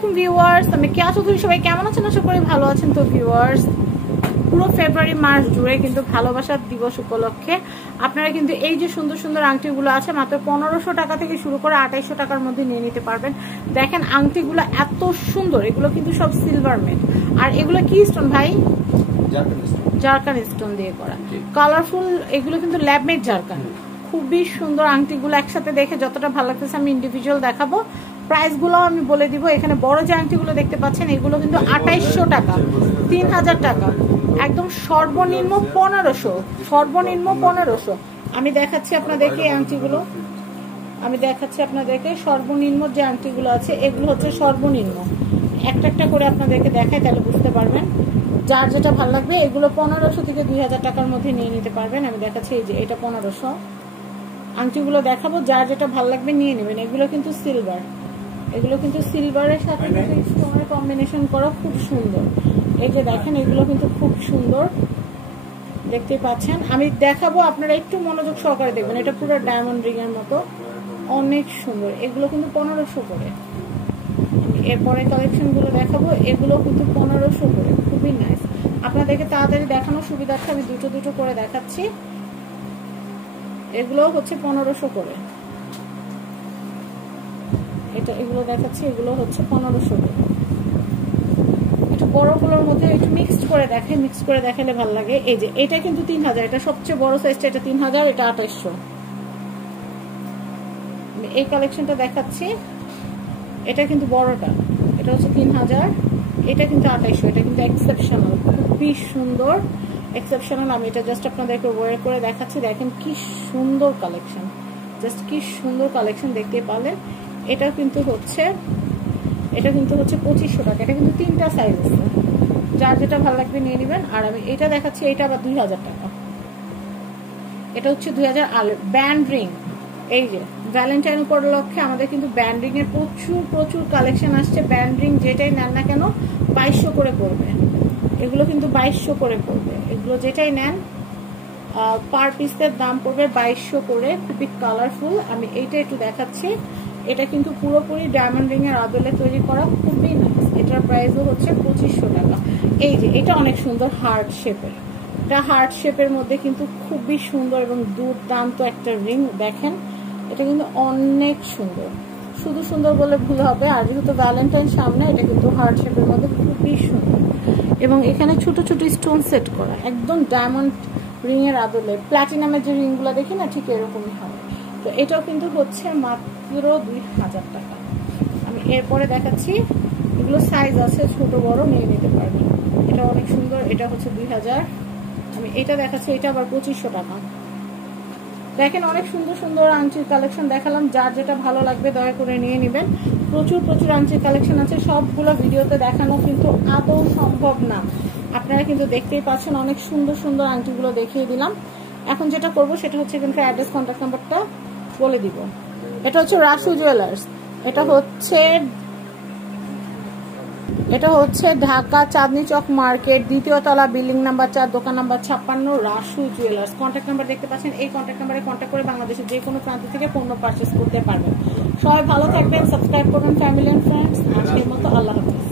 Viewers, আমি কেয়া চৌধুরী। সবাই কেমন আছেন? আশা করি ভালো আছেন। তো ভিউয়ার্স, পুরো ফেব্রুয়ারি মাস জুড়ে কিন্তু ভালোবাসার দিবস উপলক্ষে আপনারা কিন্তু এই যে সুন্দর সুন্দর আংটিগুলো আছে মাত্র 1500 টাকা থেকে শুরু করে 2800 টাকার মধ্যে নিয়ে নিতে পারবেন। দেখেন আংটিগুলো এত সুন্দর, এগুলো কিন্তু সব সিলভার মেড। আর এগুলো কি স্টোন ভাই? জারকান স্টোন দিয়ে করা, কালারফুল। এগুলো কিন্তু ল্যাব মেড জারকান। খুবই সুন্দর আংটিগুলো। একসাথে দেখে যতটা ভালো লাগতেছে আমি ইন্ডিভিজুয়াল দেখাবো। প্রাইস গুলো আমি বলে দিব। এখানে বড় যে আংটিগুলো দেখতে পাচ্ছেন এগুলো কিন্তু 2800 টাকা, 3000 টাকা, একদম সর্বনিম্ন 1500, সর্বনিম্ন 1500। আমি দেখাচ্ছি আপনাদেরকে এই আংটিগুলো, আমি দেখাচ্ছি আপনাদেরকে সর্বনিম্ন যে আংটিগুলো আছে এগুলো হচ্ছে সর্বনিম্ন। একটা একটা করে আপনাদেরকে দেখাই, তাহলে বুঝতে পারবেন। যার যেটা ভালো লাগবে এগুলো 1500 থেকে 2000 টাকার মধ্যে নিয়ে নিতে পারবেন। আমি দেখাচ্ছি এই যে এটা 1500 আংটিগুলো দেখাবো, যার যেটা ভালো লাগবে নিয়ে নেবেন। এগুলো কিন্তু সিলভার, এগুলো কিন্তু সিলভারের সাথে স্টোনের কম্বিনেশন করা, খুব সুন্দর। এই যে দেখেন এগুলো কিন্তু খুব সুন্দর, দেখতে পাচ্ছেন। আমি দেখাবো, আপনারা একটু মনোযোগ সহকারে দেখবেন। এটা পুরো ডায়মন্ড রিং এর মতো, অনেক সুন্দর। এগুলো কিন্তু 1500 করে। এরপরে কালেকশন গুলো দেখাবো, এগুলো কিন্তু 1500 করে, খুবই নাইস। আপনাদেরকে তাড়াতাড়ি দেখানোর সুবিধার্থে আমি দুটো দুটো করে দেখাচ্ছি। এগুলো হচ্ছে 1500 করে। এটা এগুলো দেখাচ্ছি, এগুলো হচ্ছে 1500 করে। একটু বড়গুলোর মধ্যে একটু মিক্সড করে দেখাই, মিক্স করে দেখালে ভালো লাগে। এই যে এটা কিন্তু 3000, এটা সবচেয়ে বড় সাইজটা, এটা 3000, এটা 2800। এই কালেকশনটা দেখাচ্ছি, এটা কিন্তু বড়টা, এটা হচ্ছে 3000, এটা কিন্তু 2800। এটা কিন্তু এক্সেপশনাল, খুবই সুন্দর, এক্সেপশনাল। আমি এটা জাস্ট আপনাদেরকে ওয়্যার করে দেখাচ্ছি। দেখেন কি সুন্দর কালেকশন, জাস্ট কি সুন্দর কালেকশন, দেখতে পারলেন। এটা কিন্তু হচ্ছে 2500 টাকা। এটা কিন্তু 3টা সাইজ আছে, যার যেটা ভালো লাগবে নিয়ে নেবেন। আর আমি এটা দেখাচ্ছি, এটা আবার 2000 টাকা। এটা হচ্ছে 2000। আর ব্যান্ড রিং, এই যে ভ্যালেন্টাইন উপলক্ষে আমাদের কিন্তু ব্যান্ড রিং এর প্রচুর প্রচুর কালেকশন আসছে। ব্যান্ড রিং যেটাই নেন না কেন 2200 করে পড়বে। এগুলো কিন্তু 2200 করে পড়বে। এগুলো যেটাই নেন পার পিসের দাম পড়বে 2200 করে, খুবই কালারফুল। আমি এইটা একটু দেখাচ্ছি। এটা কিন্তু পুরোপুরি ডায়মন্ড রিং এর আদলে তৈরি করা, খুবই নাইস। এটার প্রাইসও হচ্ছে 2500 টাকা। এই যে এটা অনেক সুন্দর হার্ট শেপের, এটা হার্ট শেপের মধ্যে কিন্তু খুবই সুন্দর এবং দুর্দান্ত একটা রিং। দেখেন এটা কিন্তু অনেক সুন্দর, শুধু সুন্দর বলে ভুল হবে। আর যেহেতু ভ্যালেন্টাইন সামনে, এটা কিন্তু হার্ট শেপের মধ্যে খুবই সুন্দর। এবং এখানে ছোট ছোট স্টোন সেট করা, একদম ডায়মন্ড রিং এর আদলে। প্ল্যাটিনামের যে রিংগুলো দেখি না, ঠিক এরকমই হয়। তো এটাও কিন্তু হচ্ছে মাত্র 2000 টাকা। আমি এরপরে দেখাচ্ছি, এগুলো সাইজ আছে ছোট বড়, নিয়ে নিতে পারবেন। এটা অনেক সুন্দর, এটা হচ্ছে 2000। আমি এটা দেখাচ্ছি, এটা আবার 2500 টাকা। দেখেন অনেক সুন্দর সুন্দর আংটির কালেকশন দেখালাম, যার যেটা ভালো লাগবে দয়া করে নিয়ে নেবেন। প্রচুর প্রচুর আংটির কালেকশন আছে, সবগুলো ভিডিওতে দেখানো কিন্তু আদৌ সম্ভব না। আপনারা কিন্তু দেখতেই পাচ্ছেন, অনেক সুন্দর সুন্দর আংটিগুলো দেখিয়ে দিলাম। এখন যেটা করবো সেটা হচ্ছে এখানকার অ্যাড্রেস, কন্ট্যাক্ট নাম্বারটা বলে দিব। এটা হচ্ছে রাসু জুয়েলার্স, এটা হচ্ছে ঢাকা চাঁদনী চক মার্কেট, 2য় তলা, বিল্ডিং নাম্বার 4, দোকান number 56, Rasu jewellers. Contact number দেখতে পাচ্ছেন, এই কন্ট্যাক্ট নাম্বারে কন্ট্যাক্ট করে বাংলাদেশের যে কোনো প্রান্ত থেকে পণ্য পারচেস করতে পারবেন। সবাই ভালো থাকবেন, সাবস্ক্রাইব করবেন ফ্যামিলি এন্ড ফ্রেন্ডস। আজকের মতো আল্লাহ হাফেজ।